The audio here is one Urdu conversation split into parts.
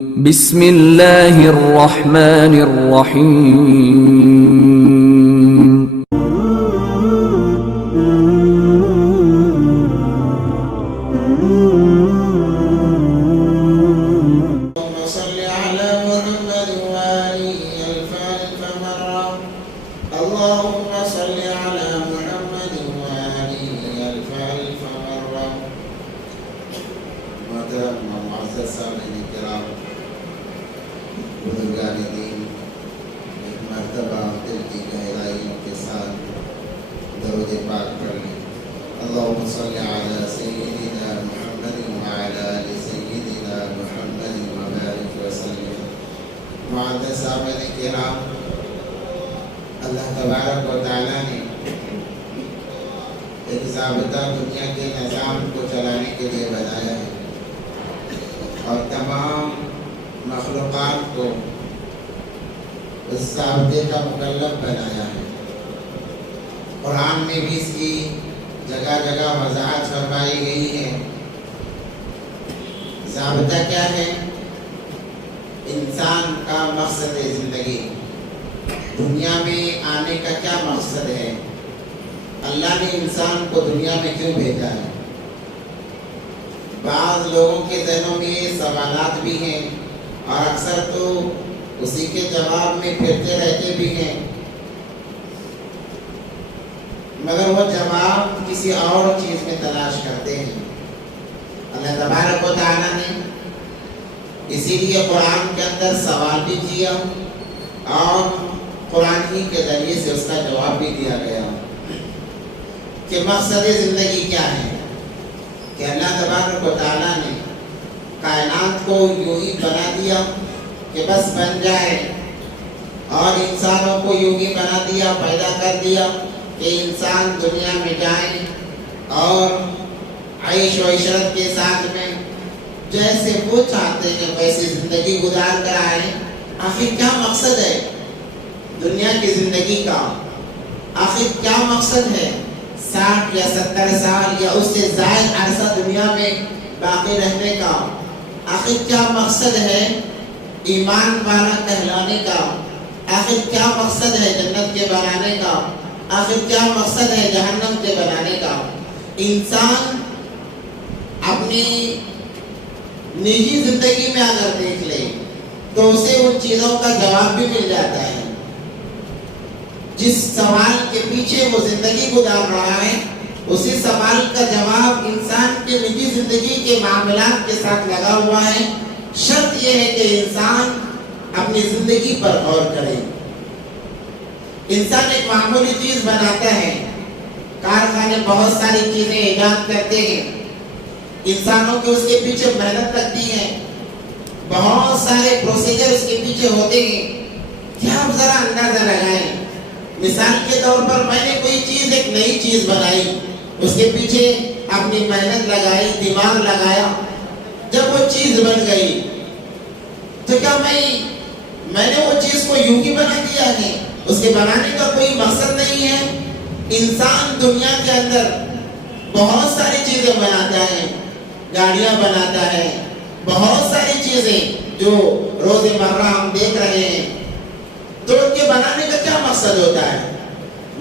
بسم اللہ الرحمن الرحیم صل على محمد وآله ألف ألف مرة. اللهم صل على محمد وآله ألف ألف مرة. محترم معزز سامعین کرام، بزرگان دین، ایک مرتبہ دل کی گہرائیوں کے ساتھ درود پاک پڑھ لیں. اللهم صل على سيدنا محمد وعلى آل سيدنا محمد وبارك وسلم. معزز سامعین کرام، اللہ تبارک و تعالیٰ نے ایک ضابطہ دنیا کے نظام کو چلانے کے لیے بنایا ہے اور تمام مخلوقات کو اس ضابطے کا مکلف بنایا ہے. قرآن میں بھی اس کی جگہ جگہ وضاحت فرمائی گئی ہے. ضابطہ کیا ہے؟ انسان کا مقصد زندگی، دنیا میں آنے کا کیا مقصد ہے؟ اللہ نے انسان کو دنیا میں کیوں بھیجا ہے؟ بعض لوگوں کے ذہنوں میں سوالات بھی ہیں اور اکثر تو اسی کے جواب میں پھرتے رہتے بھی ہیں، مگر وہ جواب کسی اور چیز میں تلاش کرتے ہیں. اللہ تبارک و تعالیٰ نے اسی لیے قرآن کے اندر سوال بھی کیا اور قرآن ہی کے ذریعے سے اس کا جواب بھی دیا گیا کہ مقصد زندگی کیا ہے. کہ اللہ تبارک و تعالیٰ نے کائنات کو یوں ہی بنا دیا کہ بس بن جائے، اور انسانوں کو یوں ہی بنا دیا، پیدا کر دیا کہ انسان دنیا میں جائیں اور عیش و عشرت کے ساتھ میں جیسے وہ چاہتے ہیں ویسی زندگی گزار کر آئیں. آخر کیا مقصد ہے دنیا کی زندگی کا؟ آخر کیا مقصد ہے 60 یا 70 سال یا اس سے زائد عرصہ دنیا میں باقی رہنے کا؟ آخر کیا مقصد ہے ایمان والا کہلانے کا؟ آخر کیا مقصد ہے جنت کے بنانے کا؟ آخر کیا مقصد ہے جہنم کے بنانے کا؟ انسان اپنی نجی زندگی میں اگر دیکھ لے تو اسے ان چیزوں کا جواب بھی مل جاتا ہے. جس سوال کے پیچھے وہ زندگی گزار رہا ہے اسی سوال کا جواب انسان کے نجی زندگی کے معاملات کے ساتھ لگا ہوا ہے. شرط یہ ہے کہ انسان اپنی زندگی پر غور کرے. انسان ایک معمولی چیز بناتا ہے، کارخانے بہت ساری چیزیں ایجاد کرتے ہیں، انسانوں کے اس کے پیچھے محنت لگتی ہے، بہت سارے پروسیجر اس کے پیچھے ہوتے ہیں. کیا آپ ذرا اندازہ لگائیں، مثال کے طور پر میں نے کوئی چیز، ایک نئی چیز بنائی، اس کے پیچھے اپنی محنت لگائی، دماغ لگایا، جب وہ چیز بن گئی تو کیا میں نے وہ چیز کو یوں ہی بنا دیا ہے؟ اس کے بنانے کا کوئی مقصد نہیں ہے. انسان دنیا کے اندر بہت ساری چیزیں بناتا ہے، گاڑیاں بناتا ہے، بہت ساری چیزیں جو روزمرہ ہم دیکھ رہے ہیں. تو ان کے بنانے کا کیا مقصد ہوتا ہے؟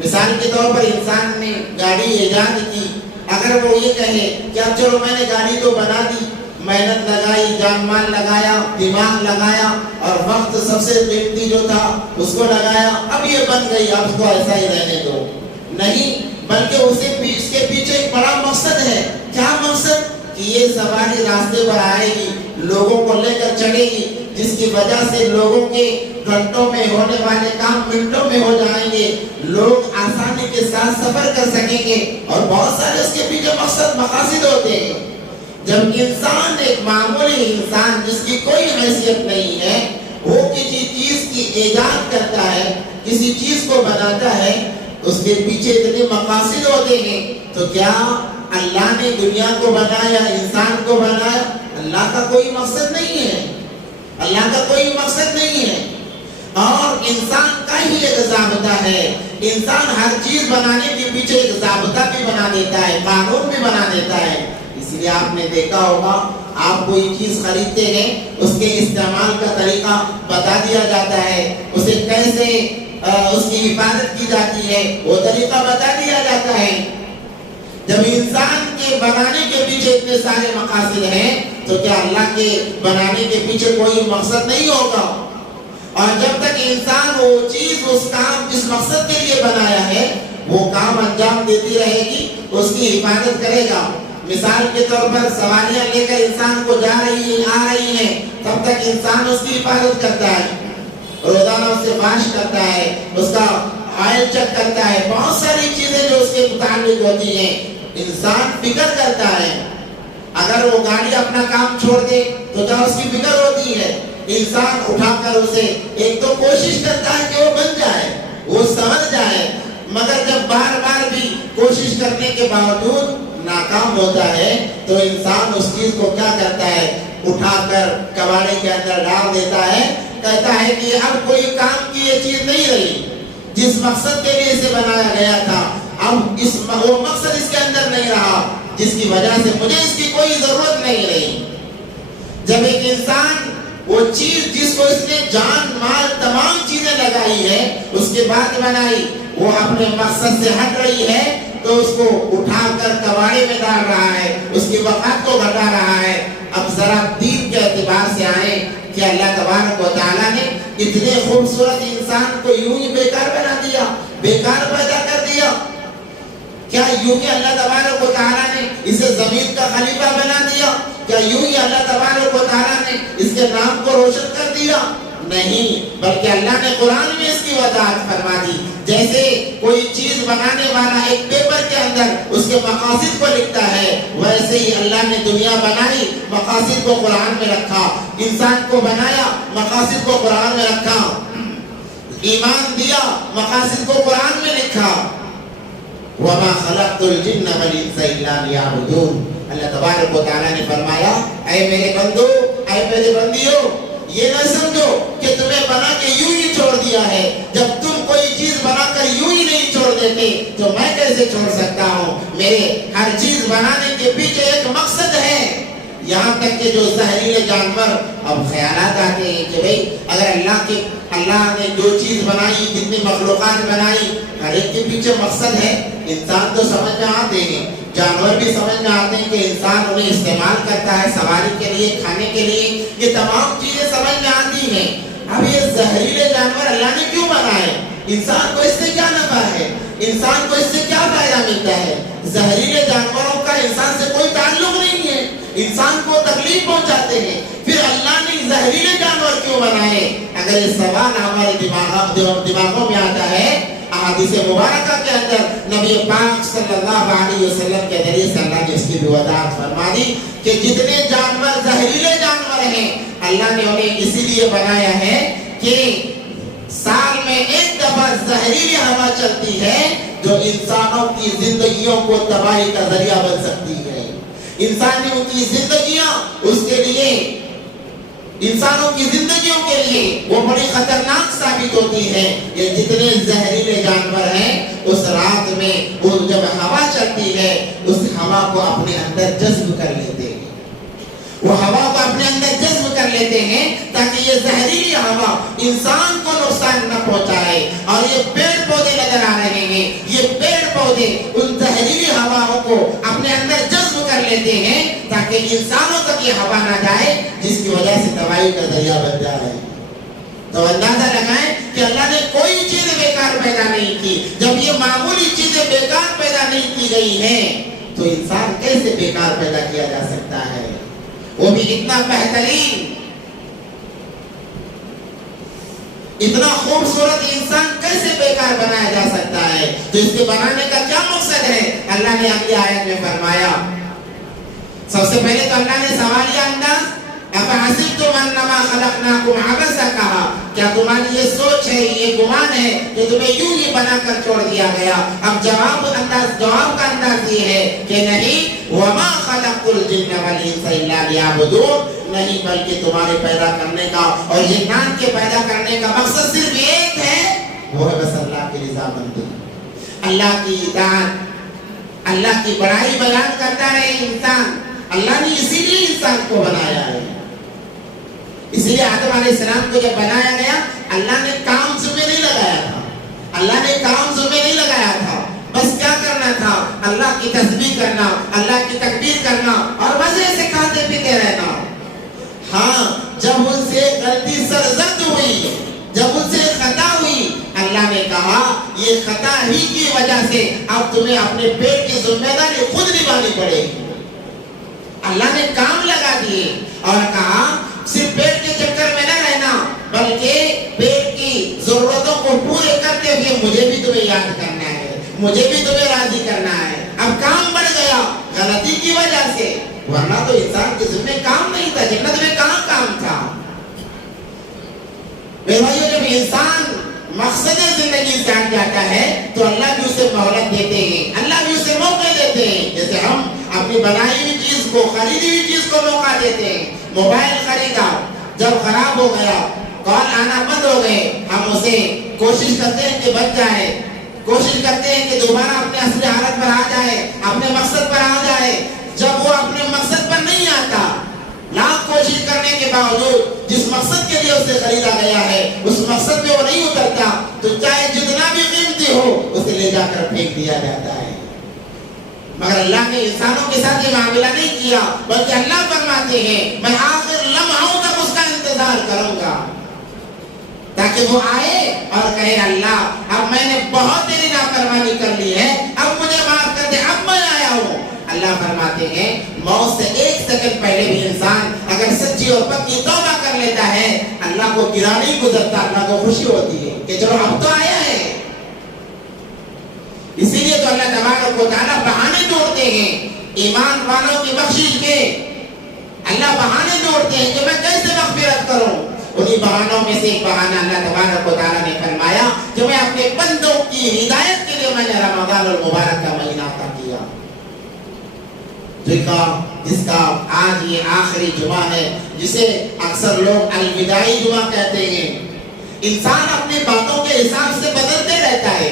مثال کے طور پر انسان نے گاڑی ایجاد کی، اگر وہ یہ کہے کہ اب چلو میں نے گاڑی تو بنا دی، محنت لگائی، جان مال لگایا، دماغ لگایا اور وقت سب سے قیمتی جو تھا اس کو لگایا، اب یہ بن گئی، اب اس کو ایسا ہی رہنے دو. نہیں، بلکہ اس کے پیچھے ایک بڑا مقصد ہے. کیا مقصد؟ کہ یہ سواری راستے پر آئے گی، لوگوں کو لے کر چڑھے گی، جس کی وجہ سے لوگوں کے گھنٹوں میں ہونے والے کام منٹوں میں ہو جائیں گے، لوگ آسانی کے ساتھ سفر کر سکیں گے، اور بہت سارے اس کے پیچھے مقاصد ہوتے ہیں. جب انسان ایک معمولی انسان جس کی کوئی حیثیت نہیں ہے وہ کسی چیز کی ایجاد کرتا ہے، کسی چیز کو بناتا ہے، اس کے پیچھے اتنے مقاصد ہوتے ہیں، تو کیا اللہ نے دنیا کو بنایا، انسان کو بنایا؟ اللہ کا کوئی مقصد نہیں ہے، اللہ کا کوئی مقصد نہیں ہے. اور انسان کا ہی ایک ضابطہ ہے. انسان ہر چیز بنانے کے پیچھے ایک ضابطہ بھی بنا دیتا ہے، قانون بھی بنا دیتا ہے. اس لیے آپ نے دیکھا ہوگا آپ کوئی چیز خریدتے ہیں اس کے استعمال کا طریقہ بتا دیا جاتا ہے، اسے کیسے اس کی حفاظت کی جاتی ہے وہ طریقہ بتا دیا جاتا ہے۔ جب انسان کے بنانے کے پیچھے اتنے سارے مقاصد ہیں تو کیا اللہ کے بنانے کے پیچھے کوئی مقصد نہیں ہوگا؟ اور جب تک انسان وہ چیز اس کام جس مقصد کے لیے بنایا ہے وہ کام انجام دیتی رہے گی، اس کی حفاظت کرے گا۔ مثال کے طور پر سواریاں لے کر انسان کو آ رہی ہیں، تب تک انسان اس کی حفاظت کرتا ہے، روزانہ اس سے معاش کرتا ہے، اس کا آئل چیک کرتا ہے، بہت ساری چیزیں جو اس کے متعلق ہوتی ہیں انسان فکر کرتا ہے۔ اگر وہ گاڑی اپنا کام چھوڑ دے تو کیا اس کی فکر ہوتی ہے؟ انسان اٹھا کر اسے ایک تو کوشش کرتا ہے کہ وہ بن جائے، وہ سمجھ جائے، مگر جب بار بار بھی کوشش کرنے کے باوجود ناکام ہوتا ہے تو انسان اس چیز کو کیا کرتا ہے؟ اٹھا کر کباڑے کے اندر ڈال دیتا ہے، کہتا ہے کہ اب کوئی کام کی یہ چیز نہیں رہی، جس مقصد کے لیے اسے بنایا گیا تھا اب وہ مقصد اس کے اندر نہیں رہا، جس کی وجہ سے مجھے اس کی کوئی ضرورت نہیں رہی۔ جب ایک انسان وہ چیز جس کو اس نے جان مال تمام چیزیں لگائی ہے اس کے بعد بنائی، وہ اپنے مقصد سے ہٹ رہی ہے تو اس کو اٹھا کر کباڑے میں ڈال رہا ہے، اس کی وقت کو گھٹا رہا ہے۔ اب ذرا دین کے اعتبار سے آئیں کہ اللہ تبارک و تعالیٰ نے اتنے خوبصورت انسان کو یوں ہی بیکار بنا دیا، بیکار پیدا کر دیا؟ کیا یوں ہی اللہ تبارک و تعالیٰ نے اسے زمین کا خلیفہ بنا دیا؟ کیا یوں ہی اللہ تبارک و تعالیٰ نے اس کے نام کو روشن کر دیا؟ نہیں، بلکہ اللہ نے قرآن میں اس کی وضاحت فرما دی۔ جیسے کوئی چیز بنانے والا ایک پیپر کے اندر اس کے مقاصد کو لکھتا ہے، ویسے ہی اللہ نے دنیا بنائی، مقاصد کو قرآن میں رکھا، انسان کو بنایا، مقاصد کو قرآن میں رکھا، ایمان دیا، مقاصد کو قرآن میں لکھا۔ وَمَا خَلَقْتُ الْجِنَّ وَالْإِنسَ إِلَّا لِيَعْبُدُونِ۔ اللہ تبارک و تعالیٰ نے فرمایا، اے میرے بندو، اے میرے بندیوں، یہ نہ سمجھو کہ تمہیں بنا کے یوں ہی چھوڑ دیا ہے۔ جب تم کوئی چیز بنا کر یوں ہی نہیں چھوڑ دیتے تو میں کیسے چھوڑ سکتا ہوں؟ میرے ہر چیز بنانے کے پیچھے ایک مقصد ہے۔ یہاں تک کہ جو زہریلے جانور، اب خیالات آتے ہیں کہ بھئی اگر اللہ نے جو چیز بنائی، جتنی مخلوقات بنائی، ہر ایک کے پیچھے مقصد ہے۔ انسان تو سمجھ میں آتے ہیں، جانور بھی سمجھ میں آتے ہیں کہ انسان انہیں استعمال کرتا ہے سواری کے لیے، کھانے کے لیے، یہ تمام چیزیں سمجھ میں آتی ہیں۔ اب یہ زہریلے جانور اللہ نے کیوں بنائے؟ انسان کو اس سے کیا نفع ہے؟ انسان کو اس سے کیا فائدہ ملتا ہے؟ زہریلے جانوروں کا انسان سے کوئی تعلق نہیں ہے، انسان کو تکلیف پہنچاتے ہیں، پھر اللہ نے زہریلے جانور کیوں بنائے؟ اگر یہ سوال ہمارے دماغوں میں آتا ہے، احادیث مبارکہ کے اندر نبی پاک صلی اللہ علیہ وسلم کے ذریعے سے اللہ نے اس کی بھی وضاحت فرما دی کہ جتنے جانور زہریلے جانور ہیں اللہ نے انہیں اسی لیے بنایا ہے کہ سال میں ایک دفعہ زہریلی ہوا چلتی ہے جو انسانوں کی زندگیوں کو تباہی کا ذریعہ بن سکتی ہے۔ انسانوں کی زندگیاں اس کے لیے، انسانوں کی زندگیوں کے لیے وہ بڑی خطرناک ثابت ہوتی ہے۔ یہ جتنے زہریلے جانور ہیں اس رات میں وہ جب ہوا چلتی ہے اس ہوا کو اپنے اندر جذب کر لیتے ہیں، وہ ہوا کو اپنے اندر جذب کر لیتے ہیں تاکہ یہ زہریلی ہوا انسان کو نقصان نہ پہنچائے۔ اور یہ پیڑ پودے نظر آ رہے ہیں، یہ پیڑ پودے ان زہریلی ہواؤں کو اپنے اندر جذب کر لیتے ہیں تاکہ انسانوں تک یہ ہوا نہ جائے جس کی وجہ سے تباہی کا ذریعہ بن جائے۔ تو اندازہ لگائیں کہ اللہ نے کوئی چیز بیکار پیدا نہیں کی۔ جب یہ معمولی چیزیں بیکار پیدا نہیں کی گئی ہیں تو انسان کیسے بیکار پیدا کیا جا سکتا ہے؟ وہ بھی اتنا بہترین، اتنا خوبصورت انسان کیسے بیکار بنایا جا سکتا ہے؟ تو اس کے بنانے کا کیا مقصد ہے؟ اللہ نے اگلی آیت میں فرمایا، سب سے پہلے تو اللہ نے سوالیہ انداز اَفَحَسِبْتُمْ أَنَّمَا خَلَقْنَاكُمْ عَبَثًا کہا، کیا تمہاری یہ سوچ ہے، یہ گمان ہے کہ تمہیں یوں ہی بنا کر چھوڑ دیا گیا؟ اب جواب کا انداز یہ ہے کہ نہیں، وَمَا خَلَقْتُ الْجِنَّ وَالْإِنسَ إِلَّا لِيَعْبُدُونِ، نہیں بلکہ تمہارے پیدا کرنے کا اور جنات کے پیدا کرنے کا مقصد صرف ایک ہے، وہ ہے بس اللہ کی رضا مندی، اللہ کی اطاعت، اللہ کی بڑائی بیان کرتا رہے انسان، اللہ نے اسی لیے انسان کو بنایا ہے. اسی لیے آدم علیہ السلام کو جب بنایا گیا اللہ نے کام ذمہ نہیں لگایا تھا. اللہ نے کام ذمہ نہیں لگایا تھا. بس کیا کرنا تھا؟ اللہ کی تسبیح کرنا, اللہ کی تکبیر کرنا اور مزے سے کھاتے پیتے رہنا. ہاں جب ان سے غلطی سرزد ہوئی, جب ان سے خطا ہوئی, اللہ نے کہا یہ خطا ہی کی وجہ سے اب تمہیں اپنے پیٹ کی ذمہ داری خود نبھانی پڑے گی. اللہ نے کام لگا دیے اور کہا صرف پیٹ کے چکر میں نہ رہنا بلکہ پیٹ کی ضرورتوں کو پورے کرتے ہوئے مجھے بھی تمہیں یاد کرنا ہے, مجھے بھی تمہیں راضی کرنا ہے. اب کام بڑھ گیا غلطی کی وجہ سے, ورنہ تو انسان کے ذمہ کام نہیں تھا. جنت میں کہاں کام تھا؟ میرے بھائیو, جب انسان مقصد زندگی سے ہٹ جاتا ہے تو اللہ بھی اسے مہلت دیتے ہیں, اللہ بھی اسے موقع دیتے ہیں. جیسے ہم اپنی بنائی ہوئی چیز کو, خریدی ہوئی چیز کو موقع دیتے ہیں. موبائل خریدا, جب خراب ہو گیا, کال آنا بند ہو گئے, ہم اسے کوشش کرتے ہیں کہ بچ جائے, کوشش کرتے ہیں کہ دوبارہ اپنے اصلی حالت پر آ جائے, اپنے مقصد پر آ جائے. جب وہ اپنے مقصد پر نہیں آتا, لاکھ کوشش کرنے کے باوجود جس مقصد کے لیے اسے خریدا گیا ہے اس مقصد پہ وہ نہیں اترتا, تو چاہے جتنا بھی قیمتی ہو اسے لے جا کر پھینک دیا جاتا ہے. مگر اللہ نے انسانوں کے ساتھ یہ معاملہ نہیں کیا, بلکہ اللہ فرماتے ہیں میں آخر لمحوں تک اس کا انتظار کروں گا تاکہ وہ آئے اور کہے اللہ اب میں نے بہت تیری نافرمانی کر لی ہے, اب مجھے معاف کر دے, اب میں آیا ہوں. اللہ فرماتے ہیں موت سے ایک سیکنڈ پہلے بھی انسان اگر سچی اور پکی توبہ کر لیتا ہے اللہ کو گرا نہیں گزرتا, اللہ کو خوشی ہوتی ہے کہ چلو اب تو آیا ہے. اسی لیے تو اللہ تبارک و تعالیٰ بہانے جوڑتے ہیں ایمان والوں کی بخشش کے. اللہ بہانے جوڑتے ہیں کہ میں کیسے مغفرت کروں. انہی بہانوں میں سے ایک بہانہ اللہ تبارک و تعالیٰ نے فرمایا کہ میں اپنے بندوں کی ہدایت کے لیے میں نے رمضان المبارک کا مہینہ عطا کیا, جس کا آج یہ آخری جمعہ ہے, جسے اکثر لوگ الوداعی جمعہ کہتے ہیں. انسان اپنی باتوں کے حساب سے بدلتے رہتا ہے.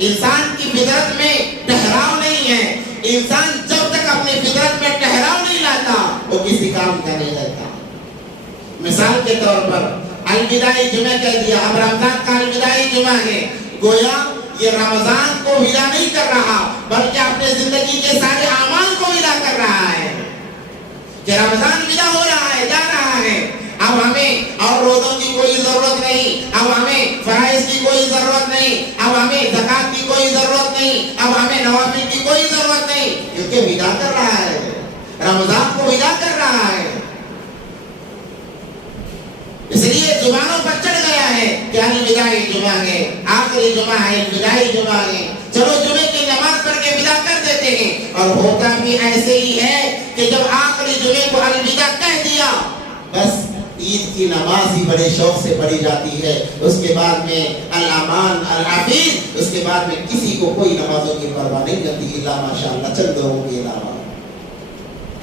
انسان کی فطرت میں ٹھہراؤ نہیں ہے. انسان جب تک اپنی فطرت میں ٹھہراؤ نہیں لاتا وہ کسی کام کا نہیں رہتا. مثال کے طور پر الوداعی جمعہ کہہ دیا, اب رمضان کا الوداعی جمعہ ہے, گویا یہ رمضان کو ودا نہیں کر رہا بلکہ اپنے زندگی کے سارے اعمال کو ودا کر رہا ہے کہ رمضان ودا ہو رہا ہے, جا رہا ہے. اب ہمیں اور روزوں کی کوئی ضرورت نہیں, اب ہمیں فرائض کی کوئی ضرورت نہیں, اب ہمیں زکات کی کوئی ضرورت نہیں, اب ہمیں نوافل کی کوئی ضرورت نہیں, کیونکہ ودا کر رہا ہے, رمضان کو ودا کر رہا ہے. اس لیے زبانوں پر چڑھ گیا ہے کہ الوداعی جمعہ ہے, آخری جمعہ ہے, الوداعی جمعہ ہے, چلو جمعے کی نماز پڑھ کے ودا کر دیتے ہیں. اور ہوتا بھی ایسے ہی ہے کہ جب آخری جمعے کو الوداع کہہ دیا بس عید کی نماز ہی بڑے شوق سے پڑھی جاتی ہے, اس کے بعد میں الامان الحفیظ, اس کے بعد میں کسی کو کوئی نمازوں کی پرواہ نہیں کرتی الا ماشاءاللہ چند لوگوں کے علاوہ.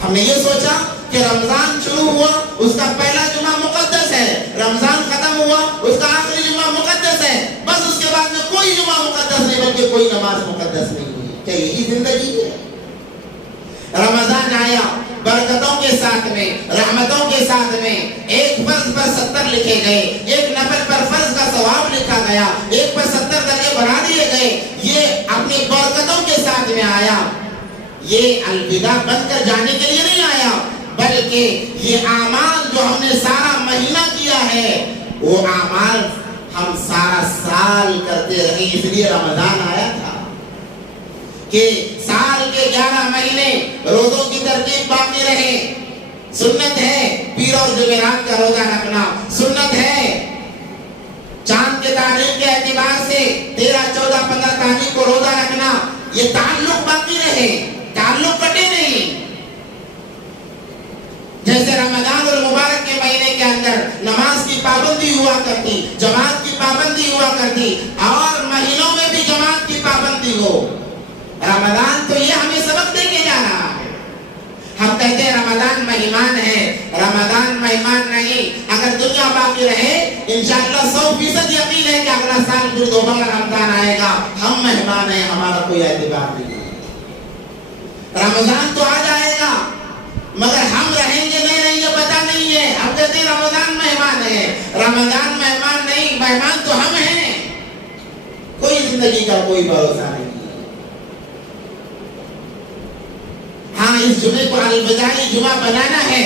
ہم نے یہ سوچا کہ رمضان شروع ہوا اس کا پہلا جمعہ مقدس ہے, رمضان ختم ہوا اس کا آخری جمعہ مقدس ہے, بس اس کے بعد میں کوئی جمعہ مقدس نہیں بلکہ کوئی نماز مقدس نہیں ہوئی. کیا یہی زندگی ہے؟ رمضان آیا برکتوں کے ساتھ میں, رحمتوں کے ساتھ میں, ایک فرض پر 70 لکھے گئے, ایک نفل پر فرض کا ثواب لکھا گیا, ایک پر 70 درجے بنا دیے گئے. یہ اپنی برکتوں کے ساتھ میں آیا. یہ الوداع بن کر جانے کے لیے نہیں آیا بلکہ یہ اعمال جو ہم نے سارا مہینہ کیا ہے وہ اعمال ہم سارا سال کرتے رہے. اس لیے رمضان آیا تھا کہ سال کے 11 مہینے روزوں کی ترتیب باقی رہے. سنت ہے پیر اور جمعرات کا روزہ رکھنا, سنت ہے چاند کے تاریخ کے اعتبار سے 13, 14, 15 تاریخ کو روزہ رکھنا. یہ تعلق باقی رہے, تعلق کٹے نہیں. جیسے رمضان المبارک کے مہینے کے اندر نماز کی پابندی ہوا کرتی, جماعت کی پابندی ہوا کرتی, اور مہینوں میں بھی جماعت کی پابندی ہو. رمضان تو یہ ہمیں سبق دے کے جا رہا ہے. ہم کہتے ہیں رمضان مہمان ہے, رمضان مہمان نہیں. اگر دنیا باقی رہے انشاءاللہ 100% یقین ہے کہ اگلا سال پھر دوبارہ رمضان آئے گا. ہم مہمان ہیں, ہمارا کوئی اعتبار نہیں. رمضان تو آ جائے گا مگر ہم رہیں گے نہیں رہیں گے پتہ نہیں ہے. ہم کہتے ہیں رمضان مہمان ہے. رمضان مہمان نہیں، مہمان تو ہم ہیں. کوئی زندگی کا کوئی بھروسہ نہیں ہے. ہاں اس جمعے کو الوداعی جمعہ بنانا ہے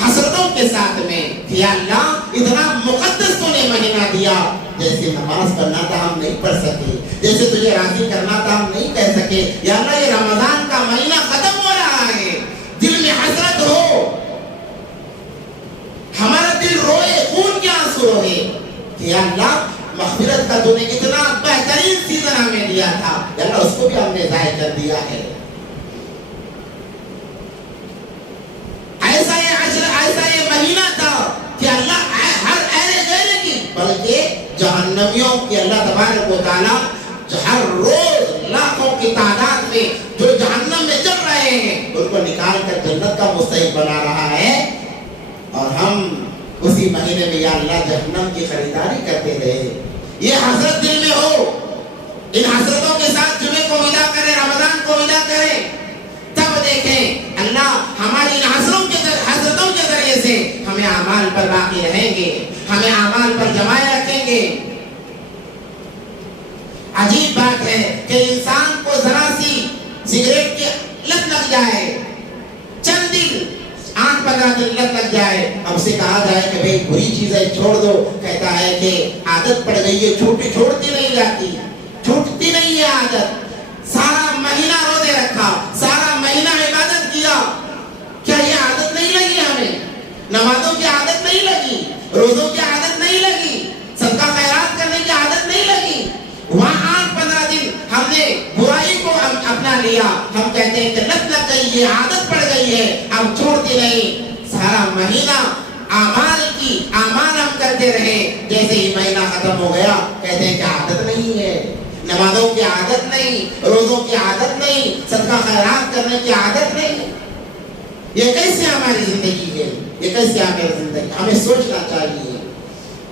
حسرتوں کے ساتھ میں کہ یا اللہ اتنا مقدس تو نے مہینہ دیا، جیسے نماز پڑھنا تھا ہم نہیں پڑھ سکے، جیسے تجھے راضی کرنا تھا ہم نہیں کہہ سکے. یا اللہ یہ رمضان کا مہینہ ختم ہو رہا ہے، دل میں حسرت ہو، ہمارا دل روئے، خون کے آنسو روئے کہ یا اللہ مغفرت کا تو نے اتنا بہترین سیزن ہمیں دیا تھا، یا اللہ اس کو بھی ہم نے ضائع کر دیا ہے. ایسا یہ مہینہ تھا کہ اللہ ہر ایرے غیرے کی بلکہ جہنمیوں کی اللہ تبارک و تعالیٰ ہر روز لاکھوں کی تعداد میں جو جہنم میں چل رہے ہیں ان کو نکال کر جنت کا مستحق بنا رہا ہے، اور ہم اسی مہینے میں یا اللہ جہنم کی خریداری کرتے رہے. یہ حسرت دل میں ہو، ان حسرتوں کے ساتھ جمعے کو ودا کریں، رمضان کو ودا کریں، تب دیکھیں اللہ ہماری ان حسرتوں کے ذریعے سے ہمیں اعمال پر باقی رہیں گے، ہمیں اعمال پر جمائے رکھیں گے. عجیب بات ہے کہ انسان کو ذرا سی سگریٹ کی لت لگ جائے، چند دن 8-15 دن لگ جائے، اب سے کہا جائے کہ بھئی بری چیزیں چھوڑ دو، کہتا ہے کہ عادت پڑ گئی ہے، چھوٹتی نہیں جاتی، چھوٹتی نہیں ہے عادت. سارا مہینہ روزے رکھا، سارا مہینہ عبادت کیا، کیا یہ عادت نہیں لگی ہمیں؟ نمازوں کی عادت نہیں لگی، روزوں کی عادت نہیں لگی، صدقہ خیرات کرنے کی عادت نہیں لگی. وہاں 8-15 دن ہم نے برائی کو اپنا لیا، ہم کہتے ہیں کہ لت لگ گئی ہے، عادت پڑ گئی ہے، اب چھوڑتی نہیں. سارا مہینہ اعمال ہم کرتے رہے، جیسے ہی مہینہ ختم ہو گیا کہتے ہیں کہ عادت نہیں ہے، نمازوں کی عادت نہیں، روزوں کی عادت نہیں، صدقہ خیرات کرنے کی عادت نہیں. یہ کیسے ہماری زندگی ہے؟ یہ کیسے ہماری زندگی؟ ہمیں سوچنا چاہیے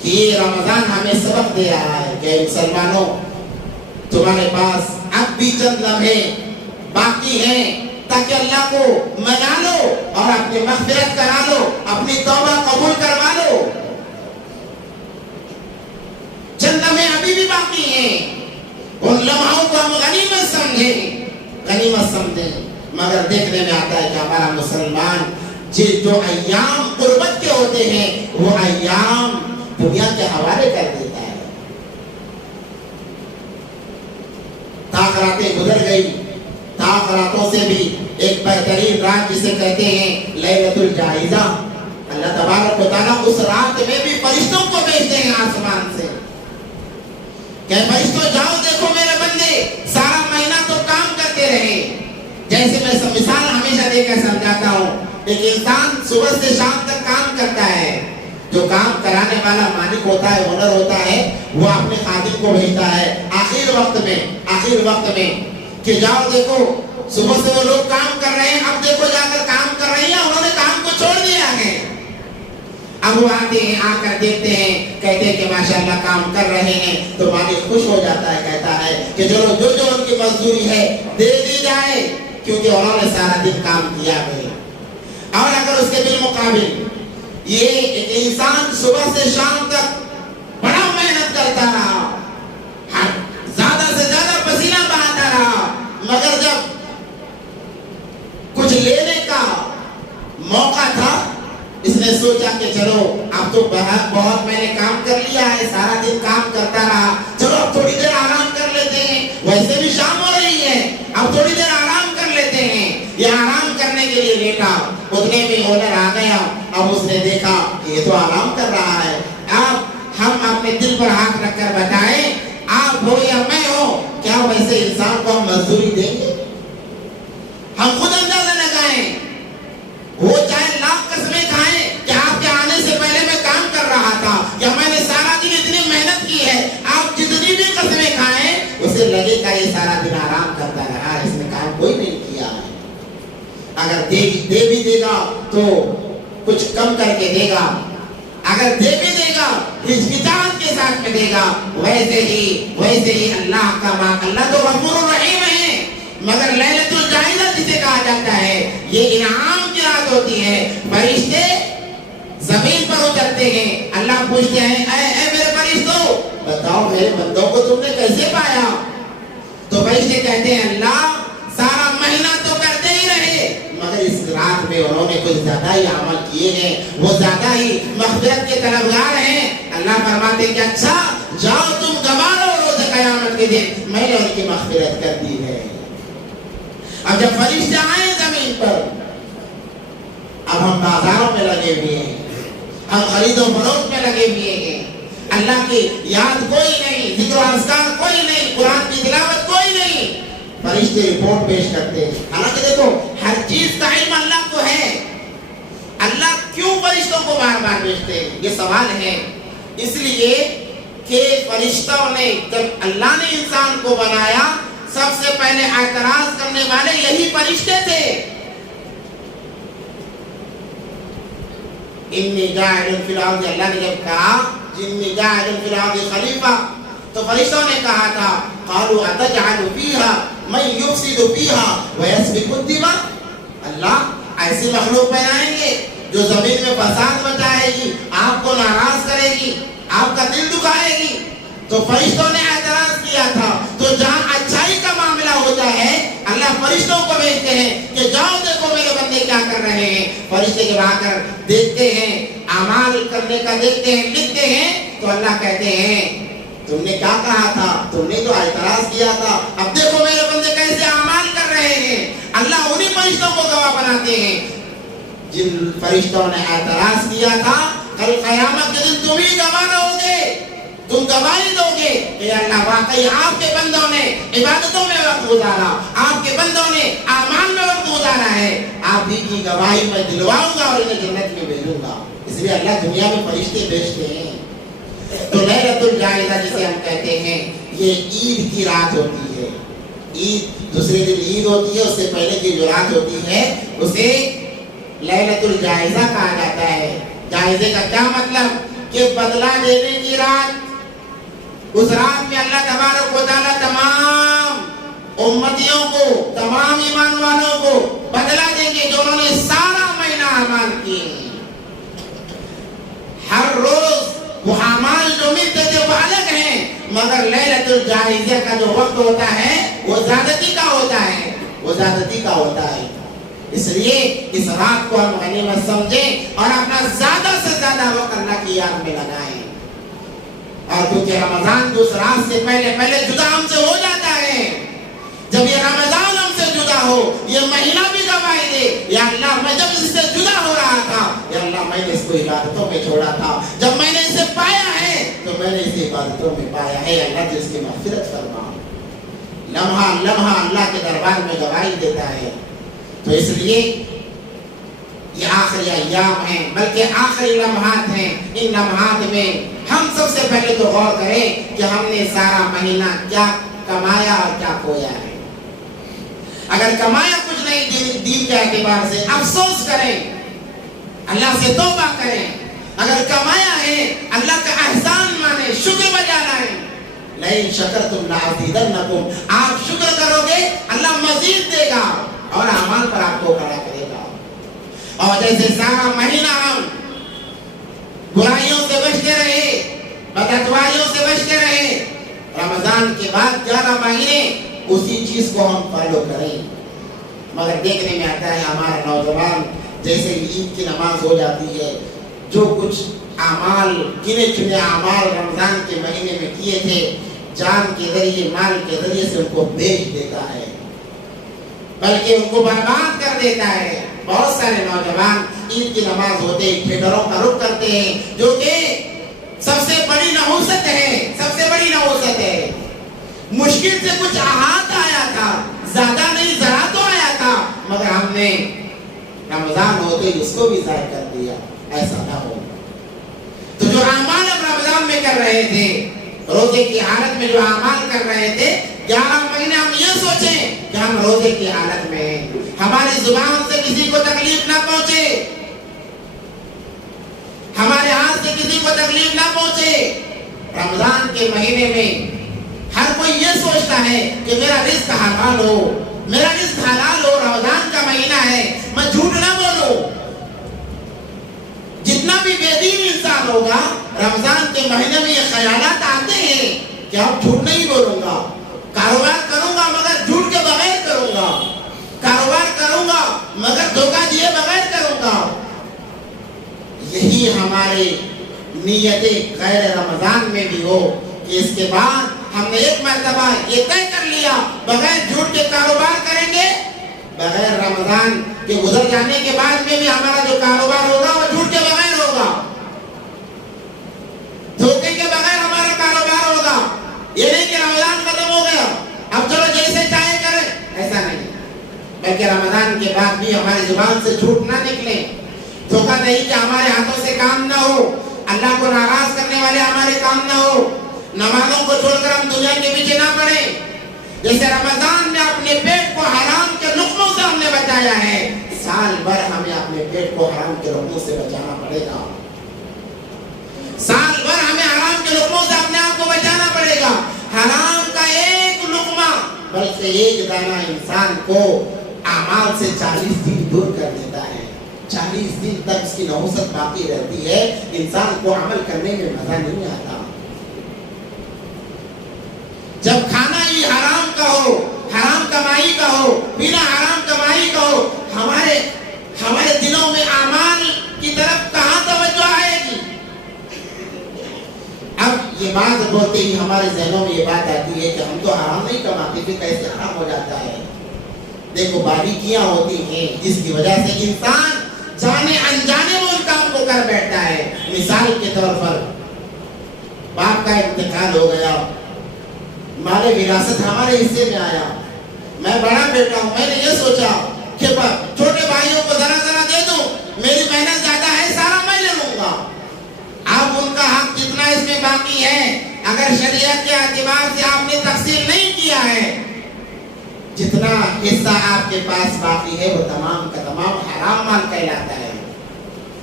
کہ یہ رمضان ہمیں سبق دے رہا ہے کہ مسلمانوں تمہارے پاس اب بھی چند لمحے باقی ہیں تاکہ اللہ کو منا لو اور اپنی مغفرت کرا لو، اپنی توبہ قبول کروا لو. چند لمحے ابھی بھی باقی ہیں، ان لمحوں کو ہم غنیمت سمجھیں. مگر دیکھنے میں آتا ہے کہ ہمارا مسلمان جو ایام قربت کے ہوتے ہیں وہ ایام دنیا کے حوالے کر دیتا ہے. تاخراتیں گزر گئی، تاخراتوں سے بھی ایک بہترین رات جسے کہتے ہیں لیلۃ الجائزہ، اللہ تبارک و تعالیٰ اس رات میں بھی فرشتوں کو بھیجتے ہیں آسمان سے کہ فرشتوں جاؤ دیکھو میرے بندے سارا مہینہ تو کام کرتے رہے. جیسے میں مثال ہمیشہ دے کر سمجھاتا ہوں، ایک انسان صبح سے شام تک کام کرتا ہے، جو کام کرانے والا مالک ہوتا ہے، اونر ہوتا ہے، وہ اپنے خادم کو بھیجتا ہے آخر وقت میں کہ جاؤ دیکھو صبح سے وہ لوگ کام کر رہے ہیں، اب دیکھو جا کر کام کر رہی ہیں، انہوں نے کام کو چھوڑ دیا ہے. اب وہ آتے ہیں، آ کر دیکھتے ہیں، کہتے ہیں کہ ماشاءاللہ کام کر رہے ہیں، تو مالک خوش ہو جاتا ہے، کہتا ہے کہ جو ان کی مزدوری ہے دے دی جائے، کیونکہ انہوں نے سارا دن کام کیا ہے. اور اگر اس کے بالمقابل یہ ایک انسان صبح سے شام تک بڑا محنت کرتا رہا، زیادہ سے زیادہ پسینہ بہاتا رہا، مگر جب کچھ لینے کا موقع تھا اس نے سوچا کہ چلو اب تو بہت میں نے کام کر لیا ہے، سارا دن کام کرتا رہا، چلو اب تھوڑی دیر آرام کر لیتے ہیں، ویسے بھی شام ہو رہی ہے، اب تھوڑی دیر آرام کر لیتے ہیں. یہ آرام کرنے کے لیے لیٹا، اتنے میں اونر آ گیا. اب اس نے دیکھا کہ یہ تو آرام کر رہا ہے. اب ہم اپنے دل پر ہاتھ رکھ کر بتائیں، آپ ہو یا میں ہو، کیا ویسے انسان کو ہم مزدوری دیں گے؟ ہم خود اندازہ لگائیں، وہ چاہے لاکھ قسمیں کھائیں کہ آپ کے آنے سے پہلے میں کام کر رہا تھا، یا میں نے سارا دن اتنی محنت کی ہے، آپ جتنی بھی قسمیں کھائیں اسے لگے گا یہ سارا دن آرام کرتا رہا، اس نے کام کوئی نہیں کیا ہے. اگر دے بھی دے گا تو کچھ کم کر کے دے گا، اگر دے بھی دے گا ہچکچاہٹ کے ساتھ میں دے گا. ویسے ہی اللہ کا اللہ تو غفور الرحیم ہے، مگر لیلۃ الجائزہ جسے کہا جاتا ہے یہ انعام کی رات ہوتی ہے. فرشتے زمین پر اترتے ہیں. اللہ پوچھتے ہیں اے میرے فرشتوں بتاؤ میرے بندوں کو تم نے کیسے پایا؟ تو فرشتے کہتے ہیں اللہ سارا مہینہ تو کرتے ہی رہے مگر اس رات میں انہوں نے کچھ زیادہ ہی عمل کیے ہیں, وہ زیادہ ہی مغفرت کے طلبگار ہیں. اللہ فرماتے ہیں کہ اچھا جاؤ تم گواہ رہو روز قیامت کے دن میں نے ان کی مغفرت کر دی ہے. اب جب فرشتے آئے زمین پر, اب ہم بازاروں میں لگے ہوئے ہیں, ہم خرید و فروخت میں لگے ہوئے ہیں, اللہ کی یاد کوئی نہیں, ذکر و اذکار کوئی نہیں, قرآن کی تلاوت کوئی نہیں. فرشتے رپورٹ پیش کرتے ہیں. حالانکہ دیکھو ہر چیز کا علم اللہ کو ہے. اللہ کیوں فرشتوں کو بار بار بھیجتے ہیں؟ یہ سوال ہے. اس لیے کہ فرشتوں نے جب اللہ نے انسان کو بنایا سب سے پہلے اعتراض کرنے والے یہی فرشتے تھے. انی جاعل فی الارض, اللہ نے جب کہا انی جاعل فی الارض خلیفہ تو فرشتوں نے کہا تھا قالوا اتجعل فیها من یفسد فیها ویسفک الدماء, اللہ ایسی مخلوق بنائیں گے جو زمین میں فساد مچائے گی, آپ کو ناراض کرے گی, آپ کا دل دکھائے گی. تو فرشتوں نے اعتراض کیا تھا. تو جہاں اچھائی کا معاملہ ہوتا ہے اللہ فرشتوں کو بھیجتے ہیں کہ جاؤ دیکھو میرے بندے کیا کر رہے ہیں. فرشتے جب آ کر دیکھتے ہیں, اعمال کرنے کا دیکھتے ہیں, لکھتے ہیں, تو اللہ کہتے ہیں تم نے کیا کہا تھا, تم نے تو اعتراض کیا تھا, اب دیکھو میرے بندے کیسے اعمال کر رہے ہیں. اللہ انہی فرشتوں کو گواہ بناتے ہیں جن فرشتوں نے اعتراض کیا تھا. کل قیامت کے دن تم ہی گواہ رہو گے, تم گواہی دو گے کہ اللہ واقعی آپ کے بندوں نے عبادتوں میں وقت گزارا, آپ کے بندوں نے اعمال میں وقت گزارا ہے. آپ ہی کی گواہی میں دلواؤں گا اور انہیں جنت میں بھیجوں گا. اس لیے اللہ دنیا میں فرشتے بھیجتے ہیں. تو لیلۃ الجائزہ جسے ہم کہتے ہیں یہ عید کی رات ہوتی ہے. عید دوسرے دن عید ہوتی ہے, اس سے پہلے کی جو رات ہوتی ہے اسے لیلۃ الجائزہ کہا جاتا ہے. جائزے کا کیا مطلب کہ بدلہ دینے کی رات. اس رات میں اللہ تبارک و تعالیٰ تمام امتیوں کو, تمام ایمان والوں کو بدلہ دیں گے جو انہوں نے سارا مہینہ اعمال کیے. ہر روز وہ اعمال جو ملتے تھے وہ الگ ہیں, مگر لیلۃ الجائزہ کا جو وقت ہوتا ہے وہ زیادتی کا ہوتا ہے, وہ زیادتی کا ہوتا ہے. اس لیے اس رات کو ہم غنیمت سمجھیں اور اپنا زیادہ سے زیادہ وقت اللہ کی یاد میں لگائیں. اور کیونکہ رمضان جو اس رات سے پہلے جدا ہم سے ہو جاتا ہے, جب یہ رمضان ہم سے جدا ہو یہ مہینہ بھی گواہی دے یا اللہ میں جب اس سے جدا ہو رہا تھا یا اللہ میں نے اس کو عبادتوں میں چھوڑا تھا, جب میں نے اسے پایا ہے تو میں نے اسے عبادتوں میں پایا ہے. اللہ جس کی مغفرت فرما. لمحہ لمحہ اللہ کے دربار میں گواہی دیتا ہے. تو اس لیے یہ آخری ایام ہیں, بلکہ آخری لمحات ہیں. ان لمحات میں ہم سب سے پہلے تو غور کریں کہ ہم نے سارا مہینہ کیا کمایا اور کیا کھویا ہے. اگر کمایا کچھ نہیں دین کے اعتبار سے افسوس کریں, اللہ سے توبہ کریں. اگر کمایا ہے اللہ کا احسان مانیں, شکر بجا لائیں. لئن شکرتم لازیدنکم, آپ شکر کرو گے اللہ مزید دے گا اور اعمال پر آپ کو کھڑا کرے گا. اور جیسے سارا مہینہ ہم برائیوں سے بچتے رہے, بدعتواریوں سے بچتے رہے, رمضان کے بعد 11 مہینے اسی چیز کو ہم فالو کریں. مگر دیکھنے میں آتا ہے ہمارا نوجوان جیسے عید کی نماز ہو جاتی ہے, جو کچھ اعمال گنے چنے اعمال رمضان کے مہینے میں کیے تھے جان کے ذریعے مال کے ذریعے سے ان کو بیچ دیتا ہے, بلکہ ان کو برباد کر دیتا ہے. بہت سارے نوجوان عید کی نماز ہوتے ہی تھیٹروں کا رخ کرتے ہیں, جو کہ سب سے بڑی نحوست ہے, سب سے بڑی نحوست ہے. مشکل سے کچھ احاطہ آیا تھا, زیادہ نہیں ذرا تو آیا تھا, مگر ہم نے رمضان ہوتے ہی اس کو بھی ضائع کر دیا. ایسا نہ ہو. تو جو اعمال ہم رمضان میں کر رہے تھے, روزے کی حالت میں جو اعمال کر رہے تھے, 11 مہینے ہم یہ سوچیں کہ ہم روزے کی حالت میں ہیں, ہماری زبان سے کسی کو تکلیف نہ پہنچے, ہمارے ہاتھ سے کسی کو تکلیف نہ پہنچے. رمضان کے مہینے میں ہر کوئی یہ سوچتا ہے کہ میرا رزق حلال ہو, میرا رزق حلال ہو، رمضان کا مہینہ ہے، میں جھوٹ نہ بولوں۔ جتنا بھی بے دین انسان ہوگا رمضان کے مہینے میں یہ خیالات آتے ہیں کہ اب جھوٹ نہیں بولوں گا، کاروبار کروں گا مگر جھوٹ کے بغیر کروں گا، کاروبار کروں گا مگر دھوکہ دیے بغیر کروں گا۔ یہی ہماری نیت غیر رمضان میں بھی ہو کہ اس کے بعد ہم نے ایک مرتبہ یہ طے کر لیا بغیر جھوٹ کے کاروبار کریں گے، بغیر رمضان کے گزر جانے کے بعد میں بھی ہمارا جو کاروبار ہوگا وہ جھوٹ کے بغیر ہوگا، دھوکے کے بغیر ہمارا کاروبار ہوگا۔ یہ نہیں کہ رمضان ختم ہو گیا اب چلو جیسے چاہے کریں، ایسا نہیں، بلکہ رمضان کے بعد بھی ہماری زبان سے جھوٹ نہ نکلے، دھوکہ دہی کہ ہمارے ہاتھوں سے کام نہ ہو، اللہ کو ناراض کرنے والے ہمارے کام نہ ہو، نمازوں کو چھوڑ کر ہم دنیا کے پیچھے نہ پڑیں۔ جیسے رمضان میں اپنے پیٹ کو حرام کے لقموں سے ہم نے بچایا ہے، سال بھر ہمیں اپنے پیٹ کو حرام کے لقموں سے بچانا پڑے گا، سال بھر ہمیں حرام کے لقموں سے اپنے آپ کو بچانا پڑے گا۔ حرام کا ایک لقمہ بلکہ ایک دانہ انسان کو اعمال سے 40 دن دور کر دیتا ہے، 40 دن تک اس کی نحوست باقی رہتی ہے، انسان کو عمل کرنے میں مزہ نہیں آتا۔ جب کھانا ہی حرام کا ہو، حرام کمائی کا ہو، پینا حرام کمائی کا ہو، ہمارے دلوں میں اعمال کی طرف کہاں توجہ آئے گی؟ اب یہ بات بولتے ہی ہمارے ذہنوں میں یہ بات آتی ہے کہ ہم تو حرام نہیں کماتے، پھر کیسے حرام ہو جاتا ہے؟ دیکھو باریکیاں ہوتی ہیں جس کی وجہ سے انسان جانے انجانے میں ان کام کو کر بیٹھتا ہے۔ مثال کے طور پر باپ کا انتقال ہو گیا، مال وراثت ہمارے حصے میں آیا، میں بڑا بیٹا ہوں، میں نے یہ سوچا کہ چھوٹے بھائیوں کو ذرا ذرا دے دوں، میری محنت زیادہ ہے، سارا میں لے لوں گا۔ اب ان کا حق جتنا اس میں باقی ہے، اگر شریعت کے اعتبار سے آپ نے تقسیم نہیں کیا ہے، جتنا حصہ آپ کے پاس باقی ہے وہ تمام کا تمام حرام مال کہلاتا ہے۔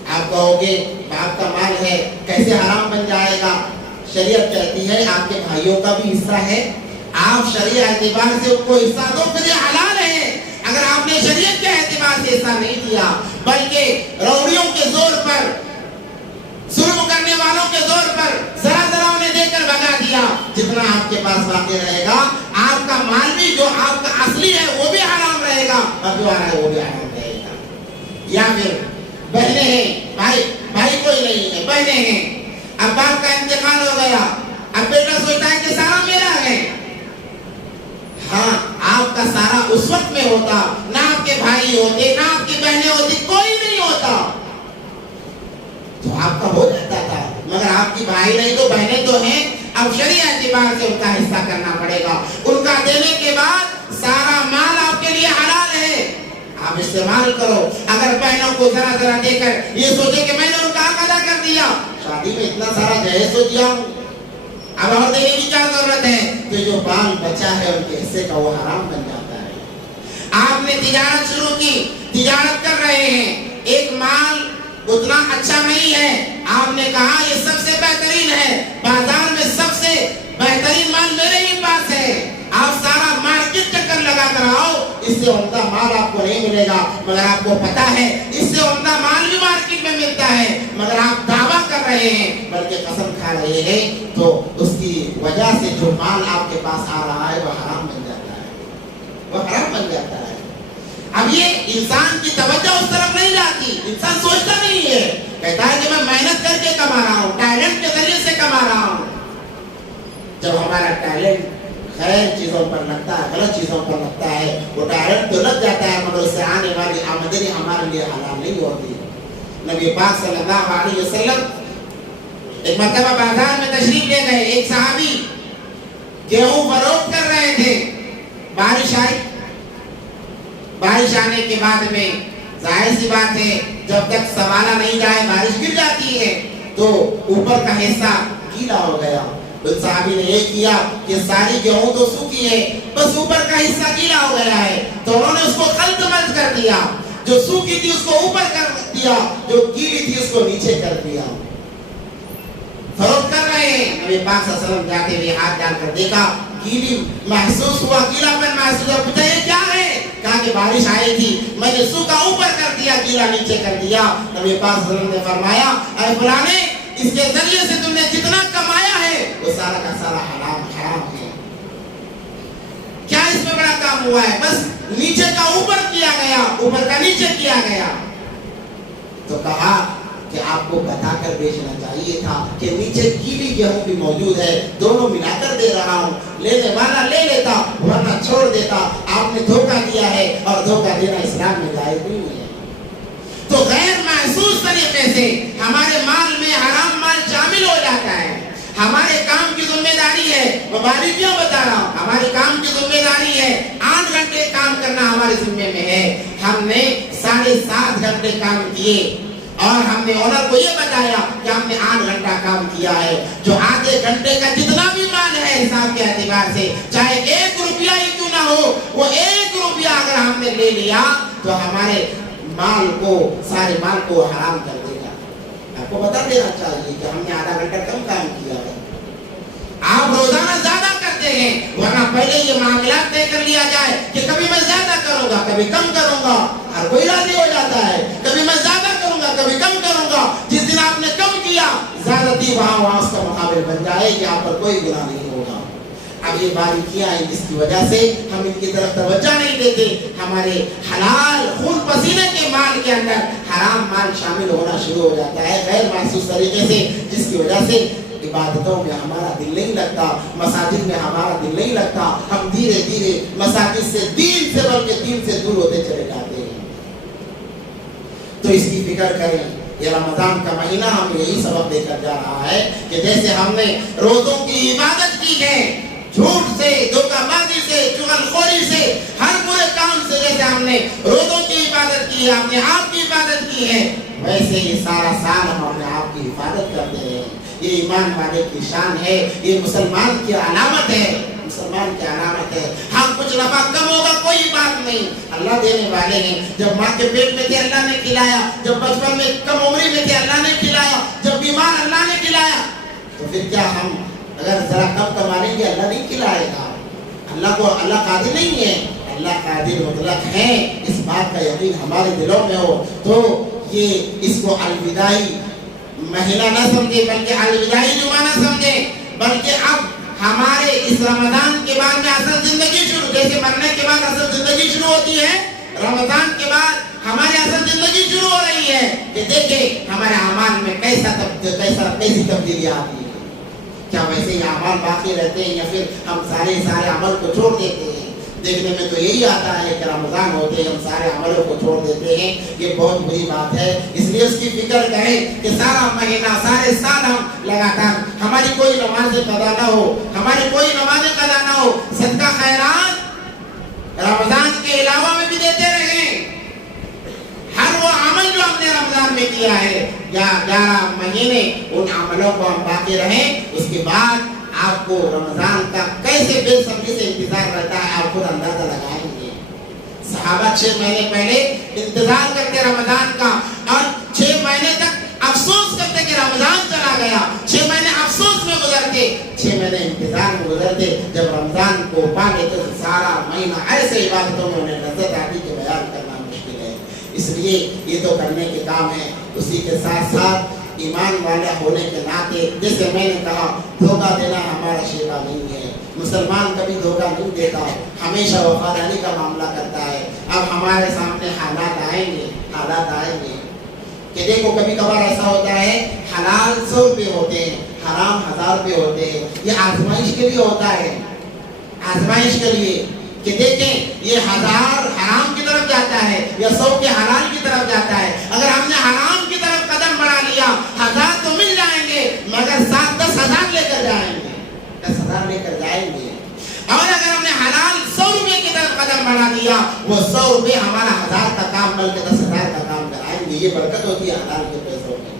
آپ کہو گے باپ کا مال ہے کیسے حرام بن جائے گا؟ شریعت کہتی ہے آپ کے بھائیوں کا بھی حصہ ہے، آپ شرعی اعتبار سے ان کو حصہ دو، پھر یہ حلال ہے۔ اگر آپ نے شریعت کے اعتبار سے حصہ نہیں دیا بلکہ روڑیوں کے زور پر، ظلم کرنے والوں کے زور پر ذرا ذرا انہیں دے کر بھگا دیا، جتنا آپ کے پاس باقی رہے گا آپ کا مال بھی جو آپ کا اصلی ہے وہ بھی حرام رہے گا، اور جو آ رہا ہے وہ بھی حرام رہے گا۔ یا پھر بہنیں ہیں، بھائی کوئی نہیں ہے، بہنیں ہیں، اب باپ کا انتقال ہو گیا، اب بیٹا سوچتا ہے کہ سارا میرا ہے۔ ہاں آپ کا سارا اس وقت میں ہوتا، نہ آپ کے بھائی ہوتے، نہ آپ کی بہنیں ہوتی، کوئی نہیں ہوتا تو آپ کا ہو جاتا تھا، مگر آپ کی بھائی نہیں تو بہنیں تو ہیں، اب شرعی اعتبار سے ان کا حصہ کرنا پڑے گا۔ ان کا دینے کے بعد سارا مال آپ کے لیے حلال ہے، آپ استعمال کرو۔ اگر بہنوں کو ذرا ذرا دے کر یہ سوچے کہ میں نے ان کا حق ادا کر دیا، شادی میں اتنا سارا جہیز تو دیا ہوں، اب اور دینے کی کیا ضرورت ہے؟ تو جو بال بچا ہے ان کے حصے کا وہ حرام بن جاتا ہے۔ آپ نے تجارت شروع کی، تجارت کر رہے ہیں، ایک مال اتنا اچھا نہیں ہے، آپ نے کہا یہ سب سے بہترین ہے، بازار میں سب سے بہترین مال میرے ہی پاس ہے، آپ سارا مارکیٹ چکر لگا کر آؤ، اس سے عمدہ مال آپ کو نہیں ملے گا، مگر آپ کو پتا ہے اس سے عمدہ مال بھی مارکیٹ میں ملتا ہے، مگر آپ دعویٰ کر رہے ہیں بلکہ قسم کھا رہے ہیں، تو اس کی وجہ سے جو مال آپ کے پاس آ رہا ہے وہ حرام بن جاتا ہے، وہ حرام بن جاتا ہے۔ اب یہ انسان کی توجہ اس طرف نہیں جاتی، انسان سوچتا نہیں ہے، کہتا ہے کہ میں محنت کر کے کما رہا ہوں، ٹیلنٹ کے ذریعے سے کما رہا ہوں۔ جب ہمارا ٹیلنٹ خیر چیزوں پر لگتا ہے، غلط چیزوں پر لگتا ہے، وہ ٹیلنٹ تو لگ جاتا ہے مگر اس سے آنے والی آمدنی ہمارے لیے حلال نہیں ہوتی۔ نبی پاک صلی اللہ علیہ وسلم ایک مرتبہ بازار میں تشریف لے گئے، ایک صحابی گیہوں فروخت کر رہے تھے، بارش آئی، بارش آنے کے بعد میں ظاہر سی بات ہے جب تک سنبھالا نہیں جائے بارش گر جاتی ہے، تو اوپر کا حصہ گیلا ہو گیا۔ اس صحابی نے یہ کیا کہ ساری گیہوں تو سوکھی ہے، بس اوپر کا حصہ گیلا ہو گیا ہے، تو انہوں نے اس کو خلط ملط کر دیا، جو سوکھی تھی اس کو اوپر کر دیا، جو گیلی تھی اس کو نیچے کر دیا۔ فروخت کر رہے ہیں، نبی پاک صلی اللہ علیہ وسلم جاتے ہوئے ہاتھ ڈال کر دیکھا، گیلی محسوس ہوا، گیلا پن محسوس ہوا، پوچھا یہ کیا ہے؟ کہا کہ بارش آئی تھی، میں نے سوکھا اوپر کر دیا، گیلا نیچے کر دیا۔ نبی پاک صلی اللہ علیہ وسلم نے فرمایا اے فلانے، اس کے ذریعے سے تم نے جتنا کمایا ہے وہ سارا کا سارا حرام ہے۔ کیا اس میں بڑا کام ہوا ہے؟ بس نیچے کا اوپر کیا گیا، اوپر کا نیچے کیا گیا۔ تو کہا کہ آپ کو بتا کر بیچنا چاہیے تھا کہ نیچے گیلی گیہوں بھی موجود ہے، دونوں ملا کر دے رہا ہوں، لینے والا لے لیتا ورنہ چھوڑ دیتا۔ آپ نے دھوکہ دیا ہے، اور دھوکہ دینا اسلام میں جائز نہیں ہے۔ تو غیر محسوس طریقے سے ہمارے مال میں حرام مال شامل ہو جاتا ہے۔ ہمارے کام کی ذمہ داری ہے، میں باری کیوں بتا رہا ہوں، ہمارے کام کی ذمہ داری ہے، 8 گھنٹے کام کرنا ہمارے ذمہ میں ہے۔ ہم نے 7.5 گھنٹے کام کیے، اور ہم نے اونر کو یہ بتایا کہ ہم نے 8 گھنٹہ کام کیا ہے، جو آدھے گھنٹے کا جتنا بھی مال ہے حساب کے اعتبار سے، چاہے 1 روپیہ ہی کیوں نہ ہو، وہ 1 روپیہ اگر ہم نے لے لیا تو ہمارے مال کو، سارے مال کو حرام کر دے گا۔ آپ کو بتا دینا چاہیے کہ ہم نے آدھا گھنٹہ کم کام کیا ہے۔ آپ روزانہ زیادہ کرتے ہیں، ورنہ پہلے یہ معاملات طے کر لیا جائے کہ کبھی میں زیادہ کروں گا، کبھی کم کروں گا۔ ہر کوئی راضی ہو جاتا ہے، کبھی میں زیادہ کروں گا، کبھی کم کروں گا۔ جس دن آپ نے کم کیا، زیادتی وہاں اس کا مقابل بن جائے کہ آپ پر کوئی گناہ نہیں ہوگا۔ اب یہ باریکیاں ہیں جس کی وجہ سے ہم ان کی طرف توجہ نہیں دیتے۔ ہمارے حلال خون پسینے کے مال کے اندر حرام مال شامل ہونا شروع ہو جاتا ہے غیر محسوس طریقے سے، جس کی وجہ سے عبادتوں میں ہمارا دل نہیں لگتا، مساجد میں ہمارا دل نہیں لگتا۔ ہم دھیرے دھیرے مساجد سے، دین سے، بلکہ دین سے دور ہوتے چلے جاتے ہیں۔ تو اس کی فکر کریں۔ یہ رمضان کا مہینہ ہم یہی سبق دے کر جا رہا ہے کہ جیسے ہم نے روزوں کی عبادت کی ہے، جھوٹ سے، دھوکہ بازی سے، چغل خوری سے، ہر برے کام سے جیسے ہم نے روزوں کی عبادت کی ہے، اپنے آپ کی عبادت کی ہے، ویسے یہ سارا سال ہم اپنے آپ کی حفاظت کرتے ہیں۔ یہ ایمان والے کی شان ہے، یہ مسلمان کی علامت ہے، مسلمان کی علامت ہے۔ ہم کچھ نفع کم ہوگا کوئی بات نہیں، اللہ دینے والے ہیں۔ جب ماں کے پیٹ میں تھے اللہ نے کھلایا، جب بچپن میں کم عمری میں تھے اللہ نے کھلایا، جب بیمار اللہ نے کھلایا، تو پھر کیا ہم اگر ذرا کم کما لیں گے اللہ نہیں کھلائے گا؟ اللہ قادر نہیں ہے، اللہ قادر مطلق ہے۔ اس بات کا یقین ہمارے دلوں میں ہو تو یہ اس کو الوداعی مہینہ نہ سمجھے، بلکہ الوداعی جمعہ نہ سمجھے، بلکہ اب ہمارے اس رمضان کے بعد میں اصل زندگی شروع، جیسے مرنے کے بعد اصل زندگی شروع ہوتی ہے، رمضان کے بعد ہماری اصل زندگی شروع ہو رہی ہے کہ دیکھیں ہمارے اعمال میں کیسی تبدیلیاں آتی ہیں۔ کیا ویسے ہی اعمال باقی رہتے ہیں یا پھر ہم سارے عمل کو چھوڑ دیتے ہیں؟ دیکھنے میں تو یہی آتا ہے کہ رمضان ہوتے ہم سارے عملوں کو چھوڑ دیتے ہیں، یہ بہت بری بات ہے۔ اس لیے اس کی فکر کریں کہ سارا مہینہ، سارے سال ہم لگاتار، ہماری کوئی نماز قضا نہ ہو، ہماری کوئی نماز قضا نہ ہو، صدقہ خیرات رمضان کے علاوہ میں بھی دیتے رہیں۔ ہر وہ عمل جو ہم نے رمضان میں کیا ہے یا 11 مہینے، ان عملوں کو ہم باقی رہیں۔ اس کے بعد آپ کو رمضان کا کیسے بے صبری سے انتظار رہتا ہے آپ خود اندازہ لگائیں گے۔ صحابہ 6 مہینے پہلے انتظار کرتے رمضان کا، اور 6 مہینے تک افسوس کرتے کہ رمضان چلا گیا۔ 6 مہینے افسوس میں گزرتے، 6 مہینے انتظار میں گزرتے۔ جب رمضان کو پا لیتے تو سارا مہینہ ایسے عبادتوں میں انہیں لذت آتی کہ بیان کرنا مشکل ہے۔ اس لیے یہ تو کرنے کے کام ہے، اسی کے ساتھ ساتھ ایمان والا ہونے کے ناطے، جیسے میں نے کہا، دھوکہ دینا ہمارا شیوا نہیں ہے۔ مسلمان کبھی دھوکہ نہیں دیتا، ہمیشہ وفاداری کا معاملہ کرتا ہے۔ اب ہمارے سامنے حالات آئیں گے کہ دیکھو کبھی کبھار ایسا ہوتا ہے، حلال 100 روپے ہوتے ہیں، حرام 1000 روپے ہوتے ہیں۔ یہ آزمائش کے لیے ہوتا ہے، آزمائش کے لیے کہ دیکھیں یہ 1000 حرام کی طرف جاتا ہے یا 100 کے حلال کی طرف جاتا ہے۔ اگر ہم نے حرام کی طرف قدم بڑھا لیا، 1000 تو مل جائیں گے مگر 10,000 لے کر جائیں گے، 10,000 لے کر جائیں گے۔ اور اگر ہم نے حلال 100 روپے کی طرف قدم بڑھا دیا، وہ 100 روپے ہمارا 1000 کا کام بلکہ 10,000 کا کام کرائیں گے۔ یہ برکت ہوتی ہے حلال کے پیسوں میں۔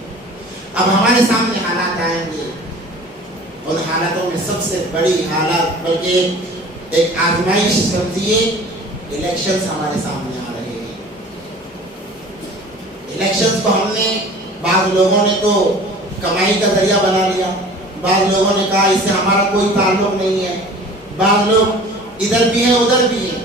اب ہمارے سامنے حالات آئیں گے، ان حالاتوں میں سب سے بڑی حالات، بلکہ ایک آزمائش سمجھیے، الیکشنز ہمارے سامنے آ رہے ہیں۔ الیکشنز کو ہم نے، بعض لوگوں نے تو کمائی کا ذریعہ بنا لیا، بعض لوگوں نے کہا اس سے ہمارا کوئی تعلق نہیں ہے، بعض لوگ ادھر بھی ہیں ادھر بھی ہیں۔